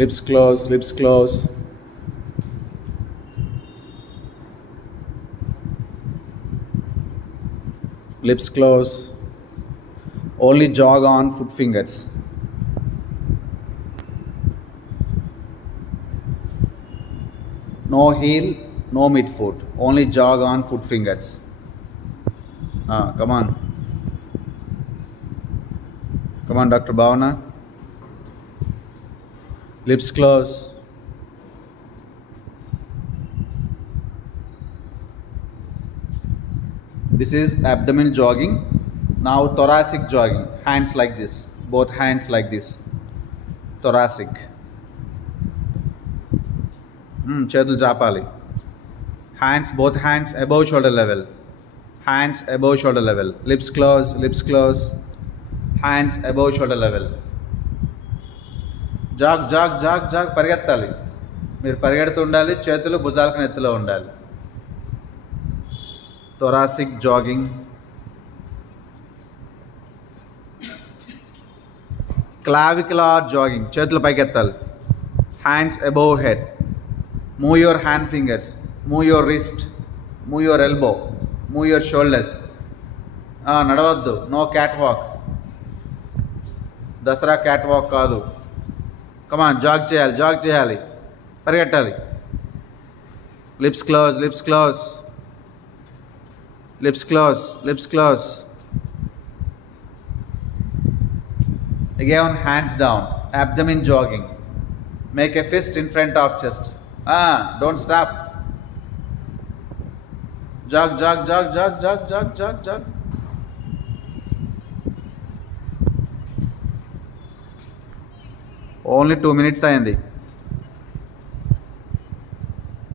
Lips close, lips close. Lips close. Only jog on foot fingers. No heel, no midfoot. Only jog on foot fingers. Come on. Come on, Dr. Bhavana. Lips close. This is abdomen jogging. Now thoracic jogging. Hands like this. Both hands like this. Thoracic. Chetul chapali. Hands, both hands above shoulder level. Hands above shoulder level. Lips close, lips close. Hands above shoulder level. Jog jog jog jog పరిగెత్తాలి. మీరు పరిగెడుతూ ఉండాలి. చేతులు భుజాలకు నెత్తిలో ఉండాలి. Thoracic jogging. Clavicular jogging. చేతులు పైకెత్తాలి. Hands above head. Move your hand fingers. Move your wrist. Move your elbow. Move your shoulders. నడవద్దు. No cat walk. Dasara cat walk కాదు. కమాన్ జాగ్ చేయాలి, జాగ్ చేయాలి, పరిగెట్టాలి. Lips close, lips close, lips close, lips close. Again, hands down, abdomen jogging. Make a fist in front of chest. Don't stop. Jog, jog, jog, jog, jog, jog, jog, jog. Only 2 minutes అయింది.